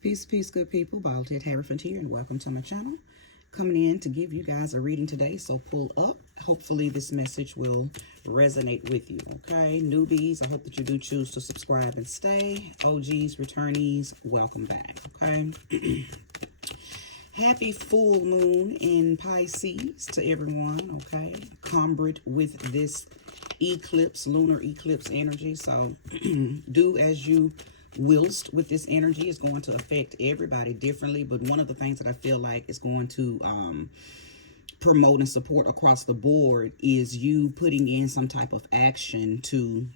Peace, peace, good people. Baldhead Haverford here, and welcome to my channel. Coming in to give you guys a reading today, so pull up. Hopefully this message will resonate with you, okay? Newbies, I hope that you do choose to subscribe and stay. OGs, returnees, welcome back, okay? Happy full moon in Pisces to everyone, okay? Cumbered with this eclipse, lunar eclipse energy, so do as you whilst with this energy. Is going to affect everybody differently, but one of the things that I feel like is going to promote and support across the board is you putting in some type of action to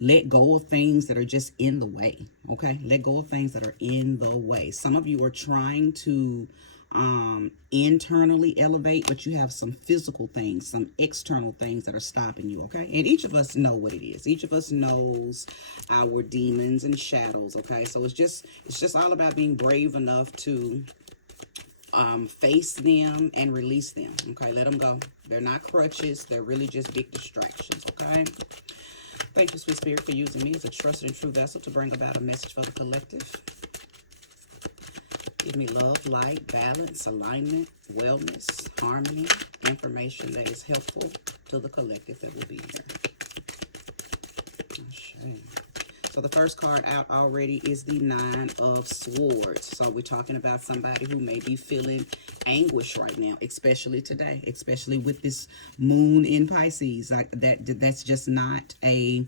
let go of things that are just in the way, okay? Let go of things that are in the way. Some of you are trying to internally elevate, but you have some physical things, some external things that are stopping you, okay? And each of us know what it is. Each of us knows our demons and shadows, okay? So it's just all about being brave enough to face them and release them, okay? Let them go. They're not crutches. They're really just big distractions, okay? Thank you, Sweet Spirit, for using me as a trusted and true vessel to bring about a message for the collective. Give me love, light, balance, alignment, wellness, harmony, information that is helpful to the collective that will be here. So the first card out already is the Nine of Swords. So we're talking about somebody who may be feeling anguish right now, especially today, especially with this moon in Pisces. That's just not a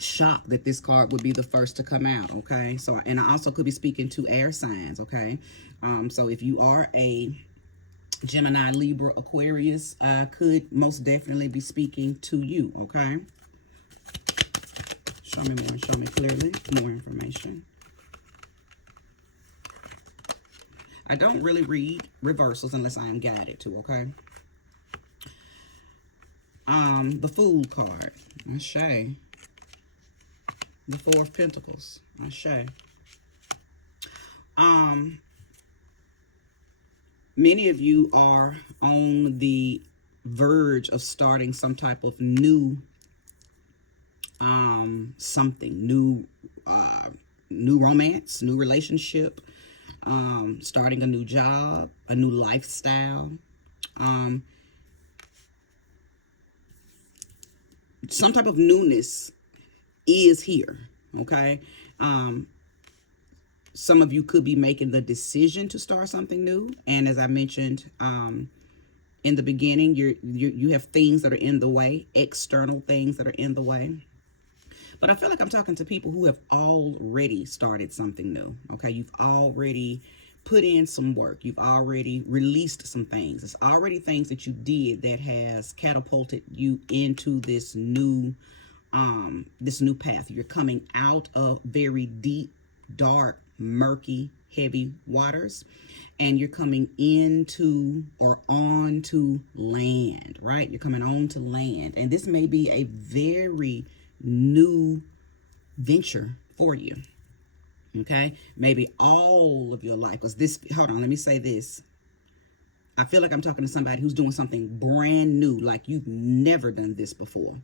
shock that this card would be the first to come out, okay? So, and I also could be speaking to air signs, okay? So if you are a Gemini, Libra, Aquarius, I could most definitely be speaking to you, okay? Show me more, show me clearly, more information. I don't really read reversals unless I am guided to, okay? The Fool card, Ashe. The Four of Pentacles, Ashe. Many of you are on the verge of starting some type of new something new, new romance, new relationship, starting a new job, a new lifestyle, some type of newness is here, okay? Some of you could be making the decision to start something new, and as I mentioned in the beginning, you have things that are in the way, external things that are in the way. But I feel like I'm talking to people who have already started something new, okay? You've already put in some work. You've already released some things. It's already things that you did that has catapulted you into this new path. You're coming out of very deep, dark, murky, heavy waters, and you're coming into or onto land, right? You're coming onto land, and this may be a very new venture for you, okay? Maybe all of your life, because this, hold on, let me say this. I feel like I'm talking to somebody who's doing something brand new, like you've never done this before,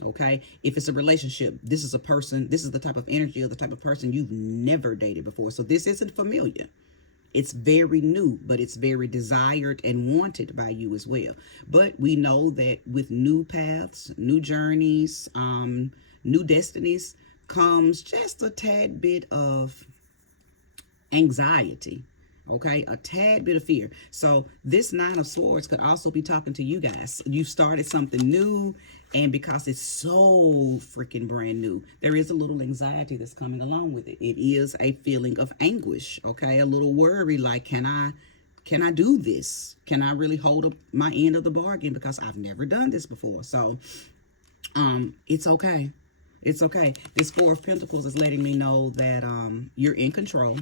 okay? If it's a relationship, this is a person, this is the type of energy or the type of person you've never dated before. So this isn't familiar. It's very new, but it's very desired and wanted by you as well. But we know that with new paths, new journeys, new destinies comes just a tad bit of anxiety, okay? A tad bit of fear. So this Nine of Swords could also be talking to you guys. You've started something new, and because it's so freaking brand new, there is a little anxiety that's coming along with it. It is a feeling of anguish, okay? A little worry, like, can I do this? Can I really hold up my end of the bargain? Because I've never done this before. So it's okay. It's okay. This Four of Pentacles is letting me know that you're in control.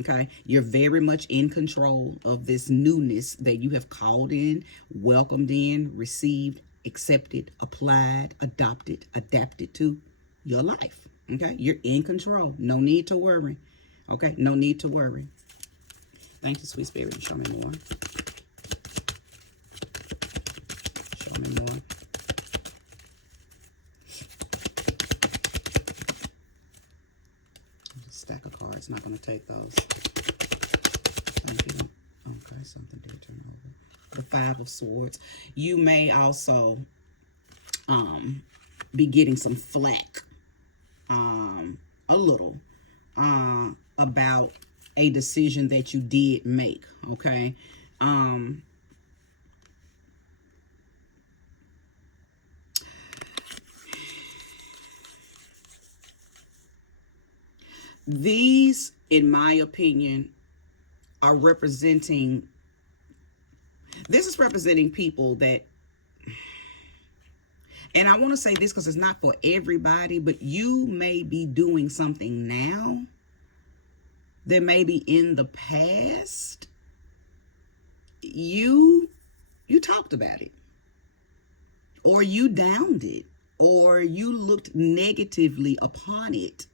Okay, you're very much in control of this newness that you have called in, welcomed in, received, accepted, applied, adopted, adapted to your life. Okay, you're in control. No need to worry. Okay, no need to worry. Thank you, Sweet Spirit. Show me more. Show me more. stack of cards. Not going to take those. Thank you. Okay, something did turn over. The Five of Swords. You may also be getting some flack, a little, about a decision that you did make, okay? These, in my opinion, are representing, this is representing people that, and I want to say this because it's not for everybody, but you may be doing something now that maybe in the past you talked about it, or you downed it, or you looked negatively upon it,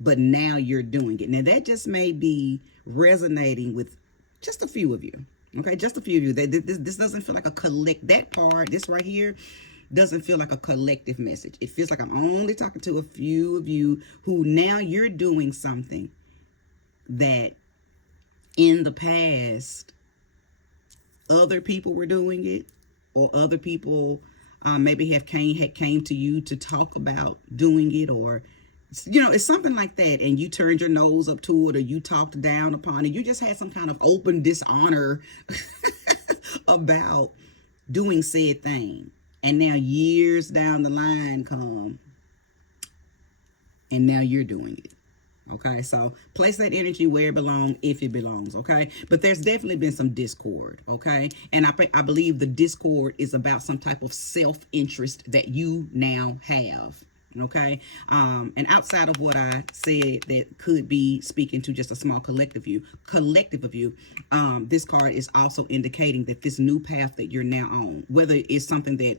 but now you're doing it. Now that just may be resonating with just a few of you. Okay, just a few of you. This doesn't feel like a collect, that part, this right here, doesn't feel like a collective message. It feels like I'm only talking to a few of you who now you're doing something that in the past other people were doing it, or other people maybe had came to you to talk about doing it, or it's something like that, and you turned your nose up to it, or you talked down upon it. You just had some kind of open dishonor about doing said thing. And now years down the line come, and now you're doing it. Okay, so place that energy where it belongs, if it belongs, okay? But there's definitely been some discord, okay? And I believe the discord is about some type of self-interest that you now have, okay? And outside of what I said that could be speaking to just a small collective of you, this card is also indicating that this new path that you're now on, whether it's something that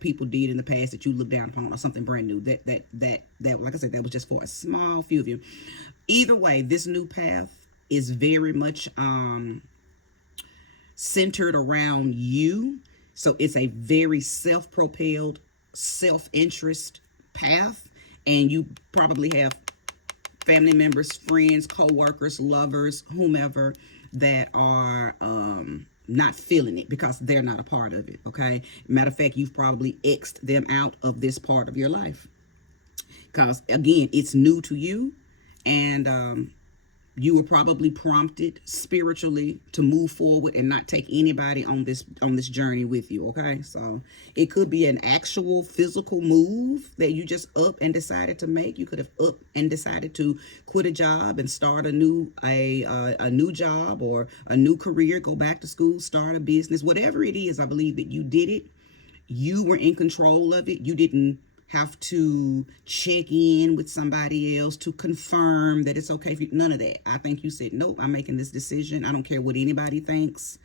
people did in the past that you looked down upon, or something brand new that like I said, that was just for a small few of you. Either way, this new path is very much centered around you. So it's a very self-propelled, self-interest path, and you probably have family members, friends, co-workers, lovers, whomever, that are not feeling it because they're not a part of it, okay? Matter of fact, you've probably X'd them out of this part of your life because, again, it's new to you, and you were probably prompted spiritually to move forward and not take anybody on this journey with you, okay? So it could be an actual physical move that you just up and decided to make. You could have up and decided to quit a job and start a new job or a new career, go back to school, start a business, whatever it is. I believe that you did it. You were in control of it. You didn't have to check in with somebody else to confirm that it's okay for you. None of that. I think you said, nope, I'm making this decision. I don't care what anybody thinks,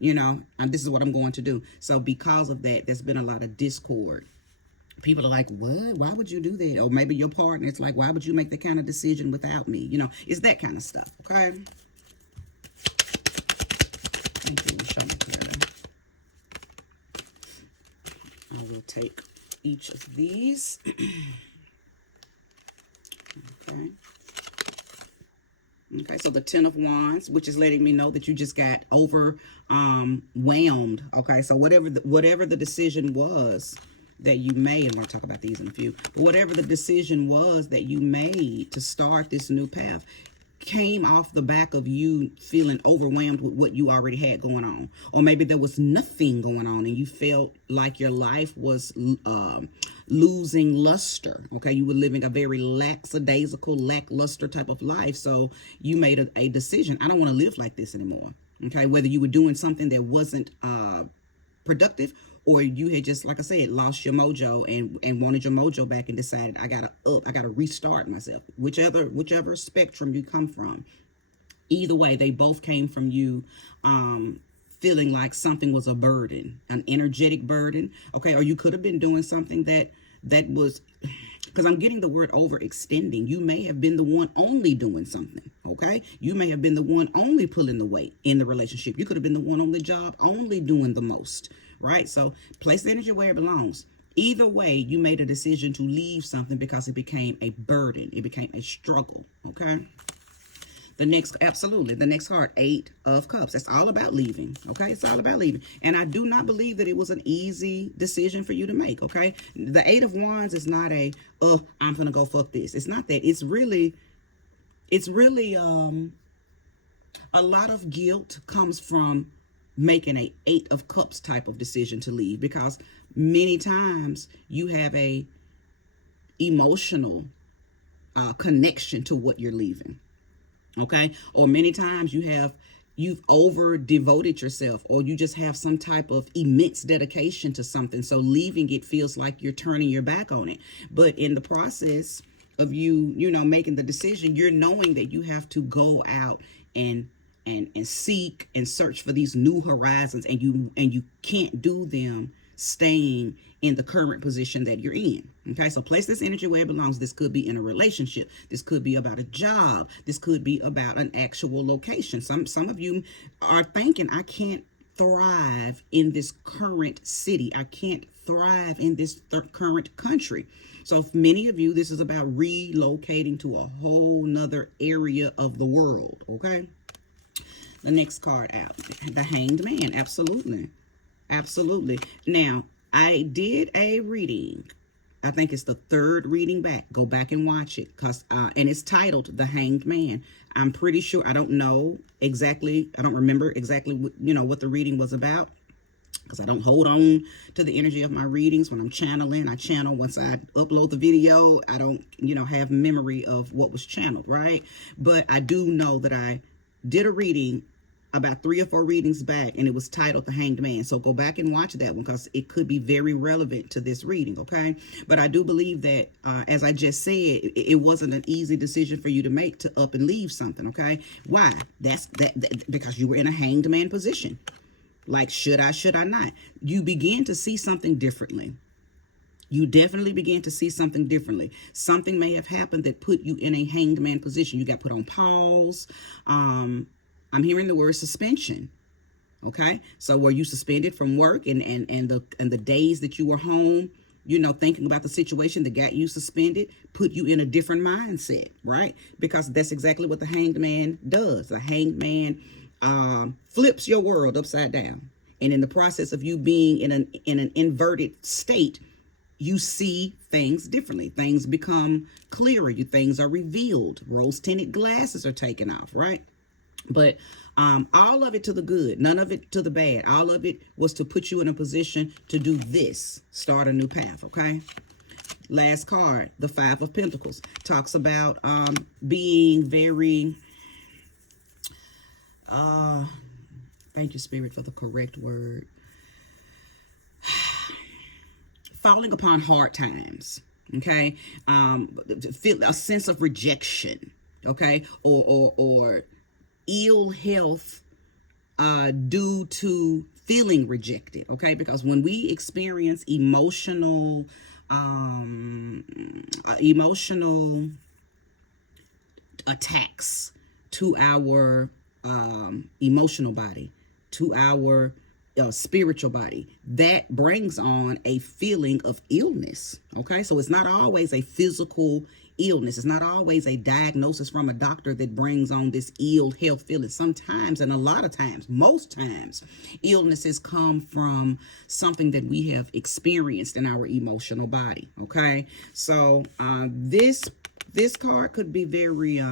and this is what I'm going to do. So because of that, there's been a lot of discord. People are like, what? Why would you do that? Or maybe your partner, it's like, why would you make that kind of decision without me? It's that kind of stuff, okay? Thank you. Show me clearly. I will take each of these. Okay, so the Ten of Wands, which is letting me know that you just got overwhelmed. Okay, so whatever the decision was that you made, I'm going to talk about these in a few, but whatever the decision was that you made to start this new path came off the back of you feeling overwhelmed with what you already had going on, or maybe there was nothing going on and you felt like your life was losing luster. Okay, you were living a very lackluster type of life, so you made a decision. I don't want to live like this anymore. Okay, whether you were doing something that wasn't productive, or you had just, like I said, lost your mojo and wanted your mojo back and decided I gotta restart myself. Whichever spectrum you come from, either way, they both came from you feeling like something was a burden, an energetic burden. Okay, or you could have been doing something that was, because I'm getting the word overextending. You may have been the one only doing something, okay? You may have been the one only pulling the weight in the relationship. You could have been the one on the job only doing the most, right? So place the energy where it belongs. Either way, you made a decision to leave something because it became a burden. It became a struggle, okay? Absolutely, the next card, Eight of Cups. That's all about leaving, okay? It's all about leaving. And I do not believe that it was an easy decision for you to make, okay? The Eight of Wands is not I'm gonna go fuck this. It's not that. It's really a lot of guilt comes from making a Eight of Cups type of decision to leave, because many times you have a emotional connection to what you're leaving, okay? Or many times you've over devoted yourself, or you just have some type of immense dedication to something, so leaving it feels like you're turning your back on it. But in the process of you know, making the decision, you're knowing that you have to go out and seek and search for these new horizons, and you can't do them staying in the current position that you're in. Okay, so place this energy where it belongs. This could be in a relationship. This could be about a job. This could be about an actual location. Some of you are thinking, I can't thrive in this current city. I can't thrive in this current country. So for many of you, this is about relocating to a whole nother area of the world. Okay. The next card out, the Hanged Man. Absolutely. Absolutely. Now, I did a reading. I think it's the third reading back. Go back and watch it, and it's titled The Hanged Man. I'm pretty sure, I don't know exactly, I don't remember exactly what the reading was about, because I don't hold on to the energy of my readings. When I'm channeling, I channel. Once I upload the video, I don't have memory of what was channeled, right? But I do know that I did a reading about 3 or 4 readings back, and it was titled The Hanged Man. So go back and watch that one, because it could be very relevant to this reading, okay? But I do believe that, as I just said, it wasn't an easy decision for you to make, to up and leave something, okay? Why? That's because you were in a hanged man position. Like, should I not? You begin to see something differently. You definitely begin to see something differently. Something may have happened that put you in a hanged man position. You got put on pause. I'm hearing the word suspension. Okay, so were you suspended from work, and the days that you were home, thinking about the situation that got you suspended, put you in a different mindset, right? Because that's exactly what the Hanged Man does. The Hanged Man flips your world upside down, and in the process of you being in an inverted state, you see things differently. Things become clearer. Things are revealed. Rose-tinted glasses are taken off, right? But all of it to the good, none of it to the bad. All of it was to put you in a position to do this, start a new path, okay? Last card, the Five of Pentacles, talks about being very, thank you, Spirit, for the correct word, falling upon hard times, okay? Feel a sense of rejection, okay? Or ill health due to feeling rejected, okay? Because when we experience emotional attacks to our emotional body, to our spiritual body, that brings on a feeling of illness, okay? So it's not always a physical illness. It's not always a diagnosis from a doctor that brings on this ill health feeling. Sometimes, and a lot of times, most times, illnesses come from something that we have experienced in our emotional body, okay? So this card could be very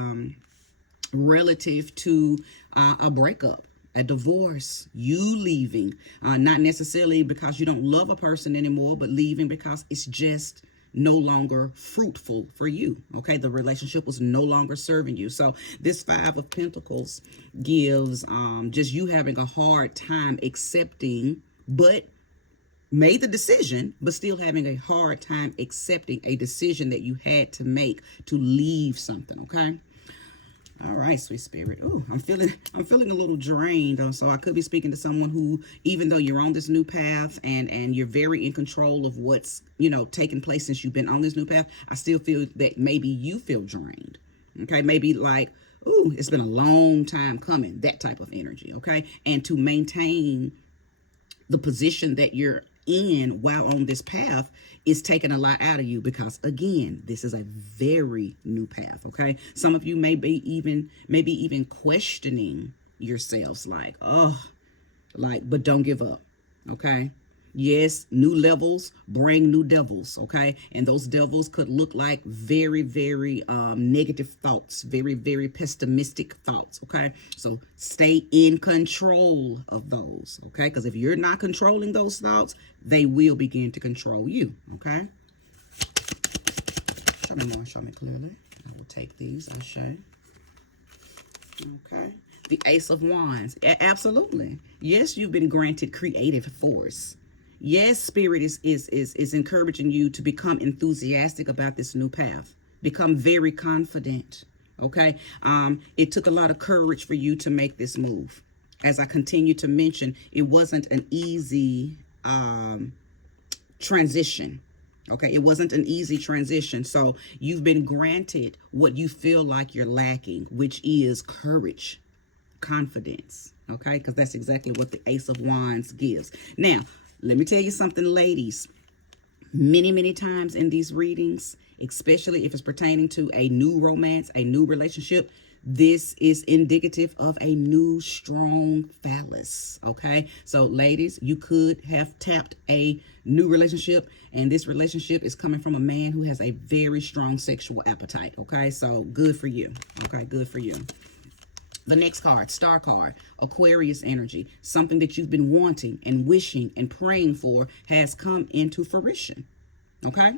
relative to a breakup, a divorce, you leaving, not necessarily because you don't love a person anymore, but leaving because it's just no longer fruitful for you, okay? The relationship was no longer serving you. So this Five of Pentacles gives just you having a hard time accepting, but made the decision, but still having a hard time accepting a decision that you had to make to leave something, okay? All right, sweet spirit. Oh, I'm feeling a little drained. So I could be speaking to someone who, even though you're on this new path and you're very in control of what's, taking place since you've been on this new path, I still feel that maybe you feel drained. Okay, maybe like, ooh, it's been a long time coming, that type of energy, okay? And to maintain the position that you're in while on this path is taking a lot out of you, because again, this is a very new path. Okay, some of you may be even questioning yourselves, like, oh, like, but don't give up. Okay, yes, new levels bring new devils. Okay, and those devils could look like very, very negative thoughts, very, very pessimistic thoughts. Okay, so stay in control of those. Okay, because if you're not controlling those thoughts, they will begin to control you. Okay, show me more, show me clearly. I will take these, I'll show. Okay, the Ace of Wands. Absolutely, yes, you've been granted creative force. Yes, Spirit is encouraging you to become enthusiastic about this new path. Become very confident. Okay. It took a lot of courage for you to make this move. As I continue to mention, it wasn't an easy transition. Okay, it wasn't an easy transition. So you've been granted what you feel like you're lacking, which is courage, confidence. Okay, because that's exactly what the Ace of Wands gives. Now, let me tell you something, ladies. Many, many times in these readings, especially if it's pertaining to a new romance, a new relationship, this is indicative of a new strong phallus. Okay, so ladies, you could have tapped a new relationship, and this relationship is coming from a man who has a very strong sexual appetite. Okay, so good for you. Okay, good for you. The next card, Star card, Aquarius energy. Something that you've been wanting and wishing and praying for has come into fruition. Okay?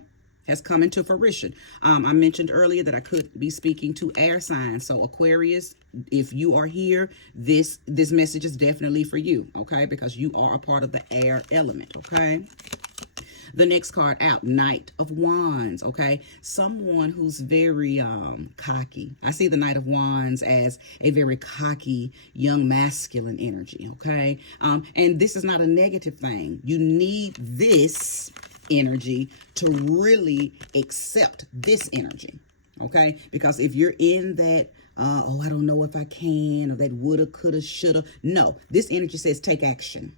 Has come into fruition. I mentioned earlier that I could be speaking to air signs. So Aquarius, if you are here, this message is definitely for you. Okay? Because you are a part of the air element. Okay? The next card out, Knight of Wands. Okay, someone who's very cocky. I see the Knight of Wands as a very cocky young masculine energy. Okay, and this is not a negative thing. You need this energy to really accept this energy. Okay, because if you're in that oh, I don't know if I can, or that woulda, coulda, shoulda, no, this energy says take action.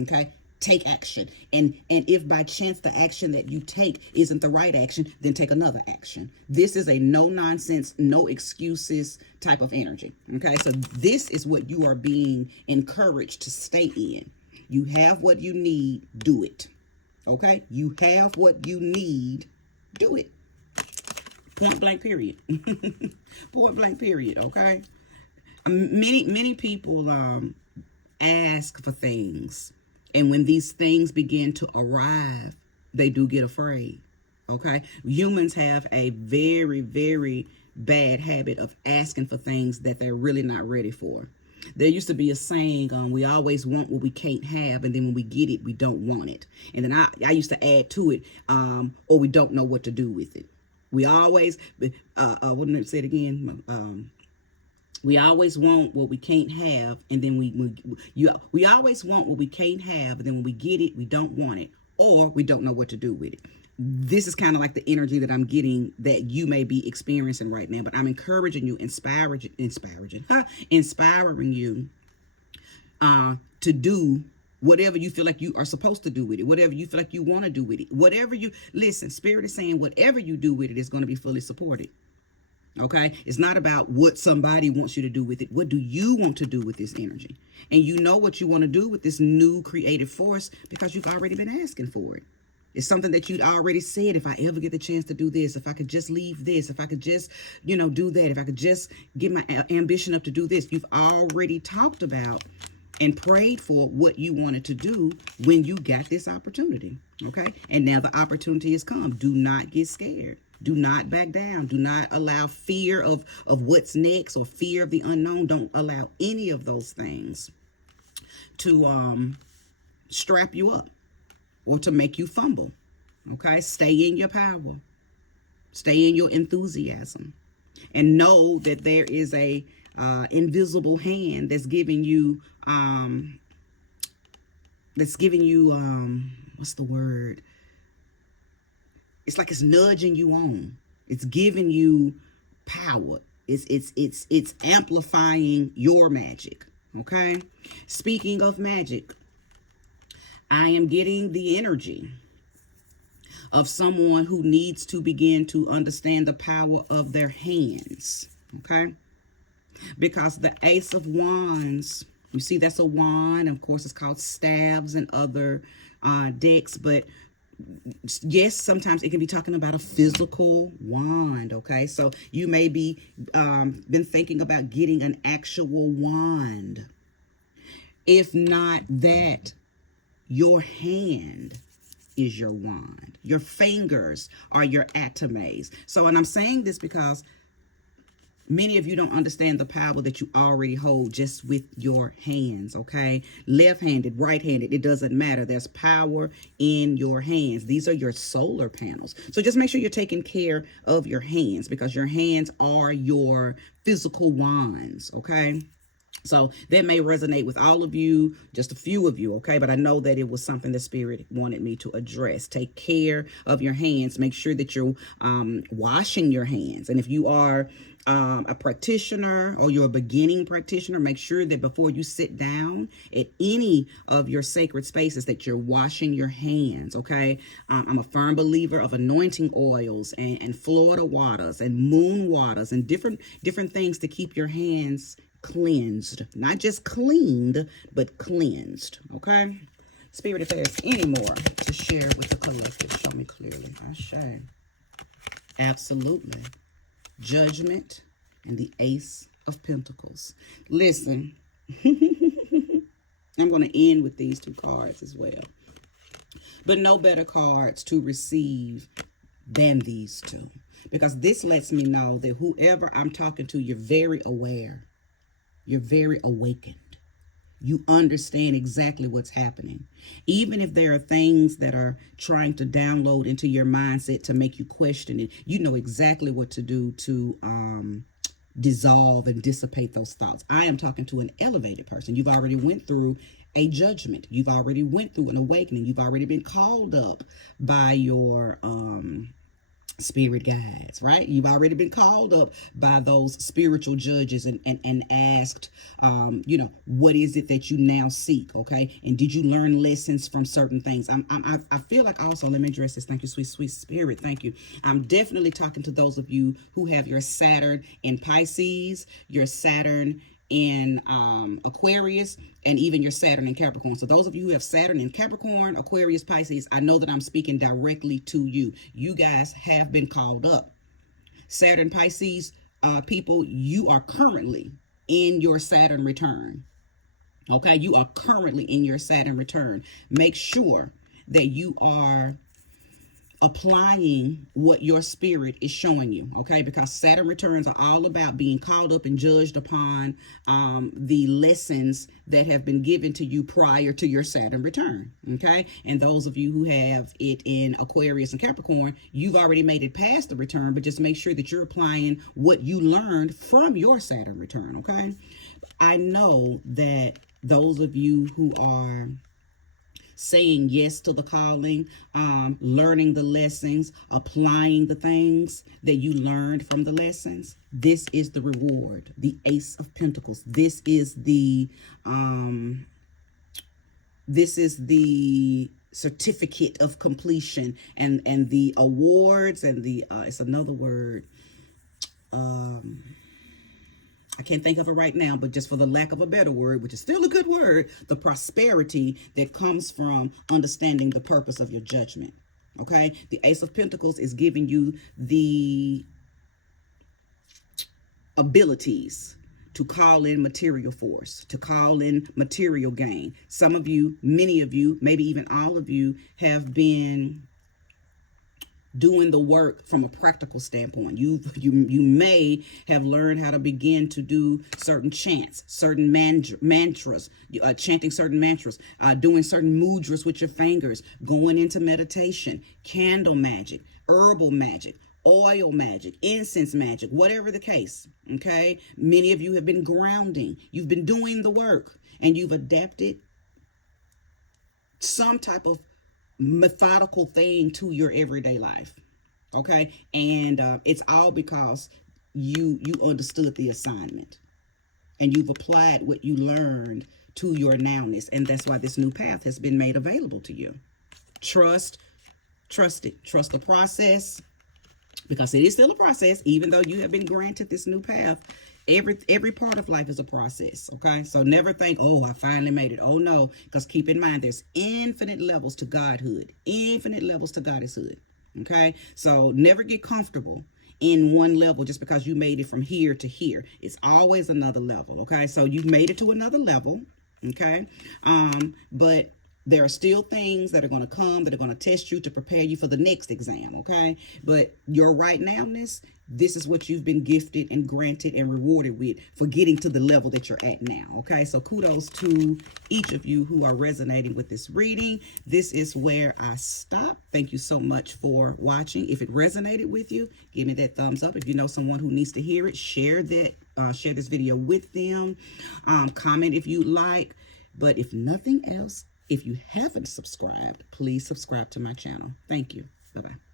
Okay, take action. And if by chance the action that you take isn't the right action, then take another action. This is a no nonsense, no excuses type of energy. Okay, so this is what you are being encouraged to stay in. You have what you need, do it. Okay, you have what you need, do it. Point blank period. Point blank period. Okay, many people ask for things, and when these things begin to arrive, they do get afraid. Okay, humans have a very, very bad habit of asking for things that they're really not ready for. There used to be a saying, we always want what we can't have, and then when we get it, we don't want it. And then I used to add to it, or we don't know what to do with it. We always, wouldn't it say it again? We always want what we can't have, and then we always want what we can't have, and then when we get it, we don't want it, or we don't know what to do with it. This is kind of like the energy that I'm getting that you may be experiencing right now, but I'm encouraging you, inspiring you to do whatever you feel like you are supposed to do with it, whatever you feel like you want to do with it, whatever you, listen, Spirit is saying whatever you do with it is going to be fully supported. Okay, it's not about what somebody wants you to do with it. What do you want to do with this energy? And you know what you want to do with this new creative force because you've already been asking for it. It's something that you'd already said, if I ever get the chance to do this, if I could just leave this, if I could just, do that, if I could just get my ambition up to do this. You've already talked about and prayed for what you wanted to do when you got this opportunity. Okay, and now the opportunity has come. Do not get scared. Do not back down. Do not allow fear of what's next or fear of the unknown. Don't allow any of those things to strap you up or to make you fumble. Okay? Stay in your power. Stay in your enthusiasm. And know that there is a invisible hand that's giving you what's the word? It's like it's nudging you on. It's giving you power. It's amplifying your magic. Okay? Speaking of magic, I am getting the energy of someone who needs to begin to understand the power of their hands. Okay? Because the Ace of Wands, you see that's a wand. Of course, it's called staves and other decks. But yes, sometimes it can be talking about a physical wand. Okay? So you may be been thinking about getting an actual wand. If not that, your hand is your wand. Your fingers are your atomes. So, and I'm saying this because many of you don't understand the power that you already hold just with your hands, okay? Left-handed, right-handed, it doesn't matter. There's power in your hands. These are your solar panels. So just make sure you're taking care of your hands, because your hands are your physical wands, okay? So that may resonate with all of you, just a few of you, okay? But I know that it was something the Spirit wanted me to address. Take care of your hands. Make sure that you're washing your hands. And if you are a practitioner or you're a beginning practitioner, make sure that before you sit down at any of your sacred spaces that you're washing your hands, okay? I'm a firm believer of anointing oils and Florida waters and moon waters and different things to keep your hands cleansed. Not just cleaned, but cleansed. Okay? Spirit, if there's any more to share with the collective, show me clearly. I share. Absolutely. Judgment and the Ace of Pentacles. Listen, I'm going to end with these two cards as well. But no better cards to receive than these two. Because this lets me know that whoever I'm talking to, you're very aware. You're very awakened. You understand exactly what's happening. Even if there are things that are trying to download into your mindset to make you question it, you know exactly what to do to dissolve and dissipate those thoughts. I am talking to an elevated person. You've already went through a judgment. You've already went through an awakening. You've already been called up by your spirit guides, right? You've already been called up by those spiritual judges and asked, what is it that you now seek, okay? And did you learn lessons from certain things? I feel like also, let me address this. Thank you, sweet, sweet spirit. Thank you. I'm definitely talking to those of you who have your Saturn in Pisces, your Saturn in Aquarius, and even your Saturn in Capricorn. So those of you who have Saturn in Capricorn, Aquarius, Pisces, I know that I'm speaking directly to you. You guys have been called up. Saturn, Pisces, people, you are currently in your Saturn return. Okay, you are currently in your Saturn return. Make sure that you are applying what your spirit is showing you, okay? Because Saturn returns are all about being called up and judged upon the lessons that have been given to you prior to your Saturn return, okay? And those of you who have it in Aquarius and Capricorn, you've already made it past the return, but just make sure that you're applying what you learned from your Saturn return, okay? I know that those of you who are saying yes to the calling, learning the lessons, applying the things that you learned from the lessons, this is the reward, the Ace of Pentacles. This is the certificate of completion and the awards and the it's another word. I can't think of it right now, but just for the lack of a better word, which is still a good word, the prosperity that comes from understanding the purpose of your judgment. Okay? The Ace of Pentacles is giving you the abilities to call in material force, to call in material gain. Some of you, many of you, maybe even all of you have been doing the work from a practical standpoint. You may have learned how to begin to do certain chants, certain mantras, chanting certain mantras, doing certain mudras with your fingers, going into meditation, candle magic, herbal magic, oil magic, incense magic, whatever the case, okay? Many of you have been grounding. You've been doing the work, and you've adapted some type of methodical thing to your everyday life, okay? And it's all because you understood the assignment, and you've applied what you learned to your nowness. And that's why this new path has been made available to you. Trust it. Trust the process, because it is still a process. Even though you have been granted this new path, every part of life is a process. Okay, so never think, oh, I finally made it. Oh no, because keep in mind, there's infinite levels to godhood, infinite levels to goddesshood. Okay, so never get comfortable in one level just because you made it from here to here. It's always another level. Okay, so you've made it to another level. Okay, but there are still things that are going to come that are going to test you to prepare you for the next exam. Okay, but your right nowness, this is what you've been gifted and granted and rewarded with for getting to the level that you're at now. Okay, so kudos to each of you who are resonating with this reading. This is where I stop. Thank you so much for watching. If it resonated with you, give me that thumbs up. If you know someone who needs to hear it, share that. Share this video with them. Comment if you like. But if nothing else, if you haven't subscribed, please subscribe to my channel. Thank you. Bye-bye.